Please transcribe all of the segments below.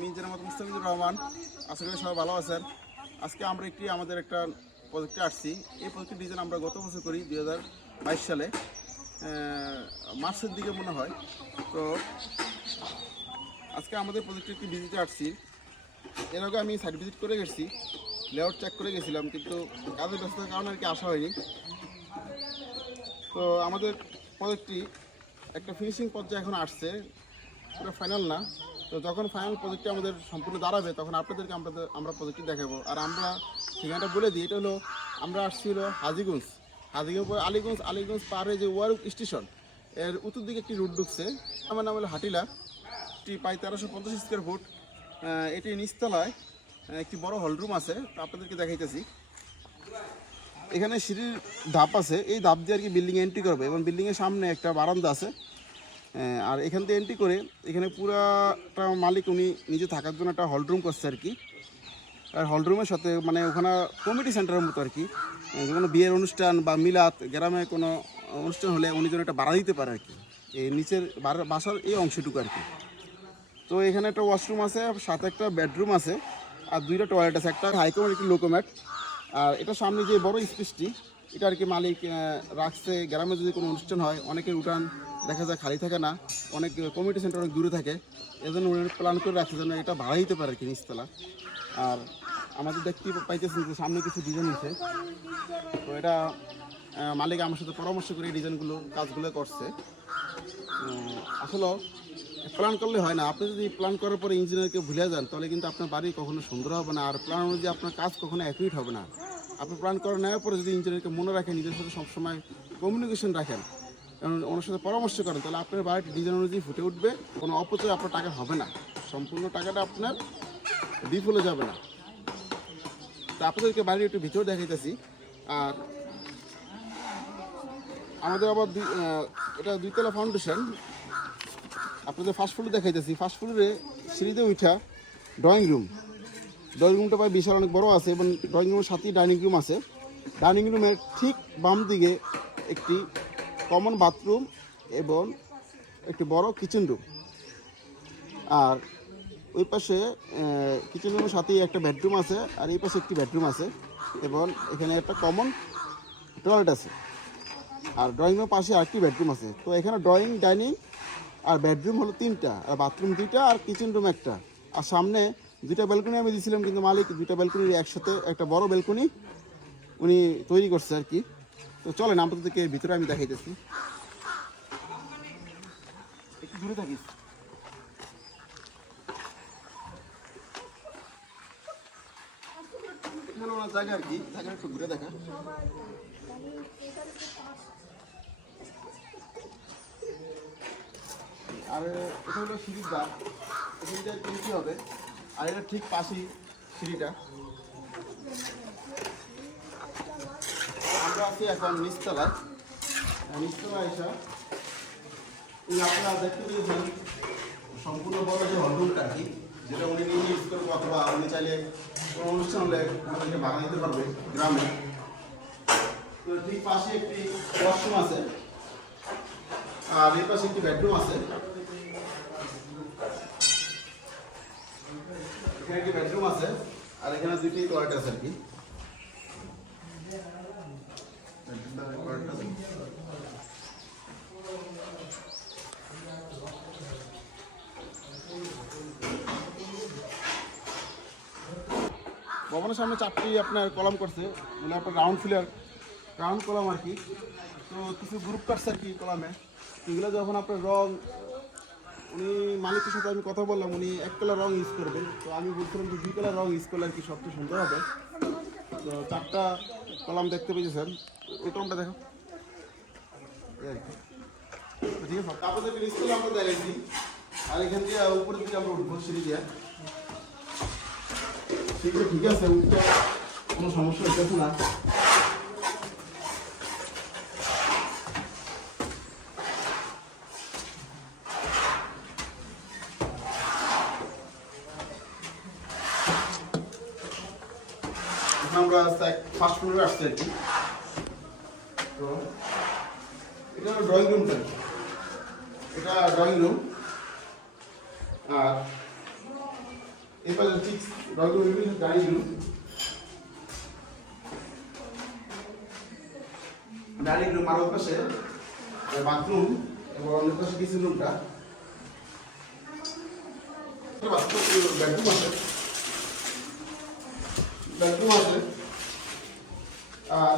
আমি ইঞ্জিনিয়ার মতো মুস্তাফিজুর রহমান। আশা করি সবাই ভালো আছেন। আজকে আমরা একটি আমাদের একটা প্রজেক্টে আসছি। এই প্রজেক্টের ডিজাইন আমরা গত বছর করি দু হাজার বাইশ সালে। মার্চের দিকে মনে হয়। তো আজকে আমাদের প্রজেক্টে একটি ভিজিটে আসছি। এর আগে আমি সাইট ভিজিট করে গেছি। লেআউট চেক করে গেছিলাম, কিন্তু কাজের ব্যস্ততার কারণে আর কি আসা হয়নি। তো আমাদের প্রজেক্টটি একটা ফিনিশিং পর্যায়ে এখন আসছে। পুরো ফাইনাল না। তো যখন ফাইনাল প্রজেক্টটি আমাদের সম্পূর্ণ দাঁড়াবে, তখন আপনাদেরকে আমরা আমরা প্রজেক্টটি দেখাবো। আর আমরা ঠিকানাটা বলে দিই, এটা হলো, আমরা আসছি হলো হাজিগঞ্জ। হাজিগঞ্জ পরে আলিগঞ্জ আলিগঞ্জ পারে যে ওয়ারুক স্টেশন, এর উত্তর দিকে একটি রুট ঢুকছে। আমার নাম হলো হাটিলা। এটি প্রায় তেরোশো পঞ্চাশ স্কোয়ার ফুট এটি নিচতলায় একটি বড় হলরুম আছে। তো আপনাদেরকে দেখাইতেছি। এখানে সিঁড়ির ধাপ আছে। এই ধাপ দিয়ে আর কি বিল্ডিং এন্ট্রি করবে এবং বিল্ডিংয়ের সামনে একটা বারান্দা আছে। আর এখান থেকে এন্ট্রি করে এখানে পুরাটা মালিক উনি নিজে থাকার জন্য একটা হলরুম করছে আর কি। আর হলরুমের সাথে মানে ওখানে কমিটি সেন্টারের মতো আর কি। যে কোনো বিয়ের অনুষ্ঠান বা মিলাত গ্রামে কোনো অনুষ্ঠান হলে উনি যেন একটা বাড়া দিতে পারে আর কি। এই নিচের বাসার এই অংশটুকু আর কি। তো এখানে একটা ওয়াশরুম আছে, সাথে একটা বেডরুম আছে, আর দুইটা টয়লেট আছে, একটা হাইকোমেট একটি লোকোমেট আর এটা সামনে যে বড় স্পেসটি, এটা আর কি মালিক রাখছে। গ্রামে যদি কোনো অনুষ্ঠান হয় অনেকের উঠান। দেখা যায় খালি থাকে না, অনেক কমিটি সেন্টার অনেক দূরে থাকে, এজন্য উনি প্ল্যান করে রাখছে যেন এটা ভাড়া দিতে পারে আর কি নিচতলা। আর আমাদের দেখতে পাইতেছেন যে সামনে কিছু ডিজাইন আছে। তো এটা মালিক আমার সাথে পরামর্শ করে এই ডিজাইনগুলো কাজগুলো করছে। আসলে প্ল্যান করলে হয় না। আপনি যদি প্ল্যান করার পরে ইঞ্জিনিয়ারকে ভুলে যান, তাহলে কিন্তু আপনার বাড়ি কখনো সুন্দর হবে না। আর প্ল্যান অনুযায়ী আপনার কাজ কখনো অ্যাকুরেট হবে না। আপনি প্ল্যান করে নেওয়ার পরে যদি ইঞ্জিনিয়ারকে মনে রাখেন, নিজের সাথে সবসময় কমিউনিকেশন রাখেন ওনার সাথে পরামর্শ করেন, তাহলে আপনার বাড়িটি ডিজাইন অনুযায়ী ফুটে উঠবে, কোনো অপচয় আপনার টাকা হবে না। সম্পূর্ণ টাকাটা আপনার বিফলে যাবে না। তো আপনাদেরকে বাড়ির একটু ভিতরে দেখাইতেছি। আর আমাদের আবার এটা দুইতলা ফাউন্ডেশন আপনাদের ফার্স্ট ফ্লোরে দেখাইতেছি। ফার্স্ট ফ্লোরে সিঁড়িতে উঠা ড্রয়িং রুম ড্রয়িং রুমটা প্রায় বিশাল, অনেক বড় আছে, এবং ড্রয়িং রুমের সাথেই ডাইনিং রুম আছে। ডাইনিং রুমের ঠিক বাম দিকে একটি কমন বাথরুম এবং একটি বড় কিচেন রুম। আর ওই পাশে কিচেন রুমের সাথেই একটা বেডরুম আছে, আর এই পাশে একটি বেডরুম আছে এবং এখানে একটা কমন টয়লেট আছে। আর ড্রয়িং রুমের পাশে আরেকটি বেডরুম আছে। তো এখানে ড্রয়িং, ডাইনিং আর বেডরুম হলো তিনটা, আর বাথরুম দুইটা আর কিচেন রুম একটা। আর সামনে দুইটা ব্যালকনি আমি দিয়েছিলাম কিন্তু মালিক দুইটা ব্যালকনির একসাথে একটা বড় ব্যালকনি উনি তৈরি করছে আর কি। তো চলেন আমাদের থেকে ভিতরে আমি দেখাইতেছি। একটু দূরে থাকিস। আর কি একটু ঘুরে দেখা। আর এটা হলো সিঁড়ির সিঁড়িটা কিনতে হবে। আর এটা ঠিক পাশেই সিঁড়িটা। আমরা এখন নিচতলায়। নিচতলায় এসে দেখতে পেয়েছেন সম্পূর্ণ বড় যে হলরুমটা কি, যেটা উনি নিজে ইউজ করব অথবা উনি চাইলে কোনো অনুষ্ঠান হলে আমাদেরকে ভাড়া দিতে পারবে গ্রামে। তো ঠিক পাশে একটি ওয়াশরুম আছে, আর এর পাশে একটি বেডরুম আছে। এখানে একটি বেডরুম আছে, আর এখানে দুইটি টয়লেট আছে আর কি। ভবনের সামনে চারটি আপনার কলাম করছে মানে আপনার রাউন্ড ফিলার রাউন্ড কলাম আর কি। তো কিছু গ্রুপ কাটছে আর কি কলামে। এগুলো যখন আপনার রং, উনি মালিকের সাথে আমি কথা বললাম, উনি এক কালার রং ইউজ করবেন। তো আমি বলছিলাম যে দুই কালার রং ইউজ করলে আর কি সবচেয়ে সুন্দর হবে। তো চারটা কলাম দেখতে পেয়েছেন ওই কলমটা দেখো। এই ঠিক আছে নিচতলা আমরা দেখাইছি আর এখান দিয়ে উপরের দিকে আমরা উঠবো, সিঁড়ি দিয়ে। আছে ঠিক আছে, উঠতে কোনো সমস্যা হচ্ছে না। আমরা ফার্স্ট ফ্লোরে আসছি আর তো এটা ড্রয়িং রুমটা এটা ড্রয়িং রুম আর পাশে ঠিক room dining room dining room আর পাশে বাথরুম এবং অন্য পাশে কিচেন রুমটা। বেডরুম আছে। বেডরুম আছে। আর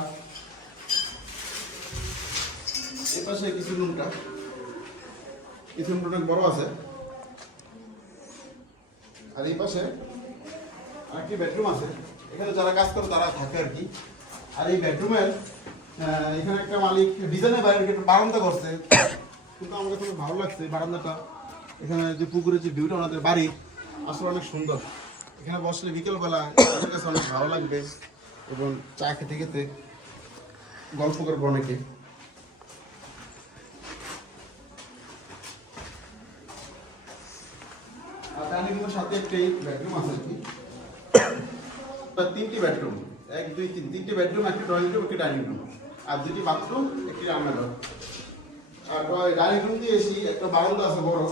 এই পাশে কিচেন রুমটা। কিচেন রুমটা বড় আছে। আর এই পাশে আরেকটি বেডরুম আছে। এখানে যারা কাজ করে তারা থাকে আর কি। আর এই বেডরুমের এখানে একটা মালিক ডিজাইনের বাইরে একটা বারান্দা করছে। কিন্তু আমার কাছে ভালো লাগছে এই বারান্দাটা। এখানে যে পুকুরের যে ভিউটা ওনাদের বাড়ি, আসলে অনেক সুন্দর। এখানে বসলে বিকেলবেলা অনেক ভালো লাগবে এবং চা খেতে খেতে গল্প করব অনেকে আর ডাইনিং রুমের একটি বেডরুম আছে আর কি? তিনটি বেডরুম এক, দুই, তিন। তিনটি বেডরুম একটি ড্রয়িং রুম একটি ডাইনিং রুম আর দুটি বাথরুম একটি রান্নাঘর আর ডাইনিং রুম দিয়ে এসি, একটা বারান্দা আছে বড়।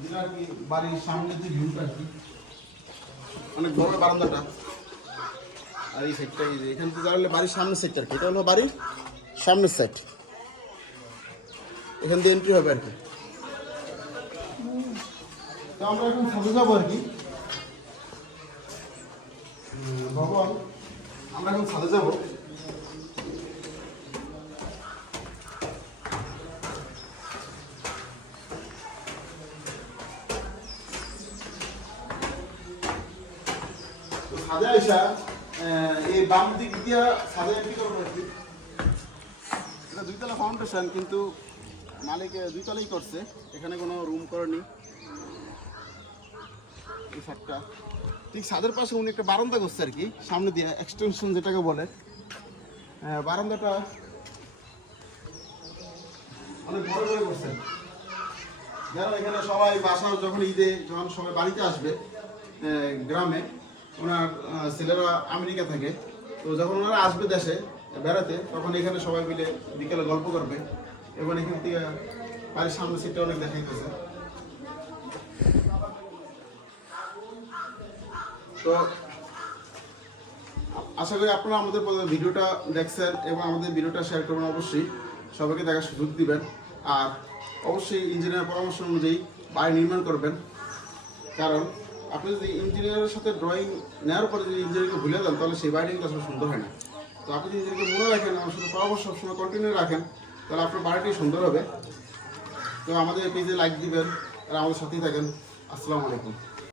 যেটা আর কি বাড়ির সামনে যে ভিউটা আর কি? অনেক বড় বারান্দাটা। আর এই সাইডটা এখান থেকে দাঁড়ালে বাড়ির সামনের সাইডটা আর কি। এটা হলো বাড়ির সামনের সাইড এখান দিয়ে এন্ট্রি হবে আর কি। তো আমরা এখন ছাদে যাব আর কি। ভগবান আমরা এখন ছাদে যাব। ছাদে আইসা এই বাম দিক দিয়া ছাদে এন্ট্রি করব আর কি? এটা দুইতলা ফাউন্ডেশন কিন্তু মালিক দুইতলাই করছে। এখানে কোনো রুম করেনি। এই সাইডটা ঠিক ছাদের পাশে উনি একটা বারান্দা করছে আর কি সামনে দিয়ে এক্সটেনশন যেটাকে বলে। হ্যাঁ, বারান্দাটা অনেক বড় করে করছেন যেন এখানে সবাই বাসা যখন ঈদে যখন সবাই বাড়িতে আসবে গ্রামে ওনার ছেলেরা আমেরিকা থাকে। তো যখন ওনারা আসবে দেশে বেড়াতে তখন এখানে সবাই মিলে বিকেলে গল্প করবে। এবং এখান থেকে বাড়ির সামনে সিটটা অনেক দেখাইতেছে। তো আশা করি আপনারা আমাদের ভিডিওটা দেখছেন এবং আমাদের ভিডিওটা শেয়ার করবেন অবশ্যই। সবাইকে দেখার সুযোগ দিবেন। আর অবশ্যই ইঞ্জিনিয়ার পরামর্শ অনুযায়ী বাড়ি নির্মাণ করবেন। কারণ আপনি যদি ইঞ্জিনিয়ারের সাথে ড্রয়িং নেওয়ার পরে যদি ইঞ্জিনিয়ারকে ভুলে যান, তাহলে সেই বাড়িটা কিন্তু আসলে সুন্দর হয় না। তো আপনি যদি ইঞ্জিনিয়ারকে মনে রাখেন, আমার সাথে পরামর্শ সবসময় কন্টিনিউ রাখেন, তাহলে আপনার বাড়িটি সুন্দর হবে। তো আমাদের পেজে লাইক দিবেন আর আমাদের সাথেই থাকেন। আসসালামু আলাইকুম।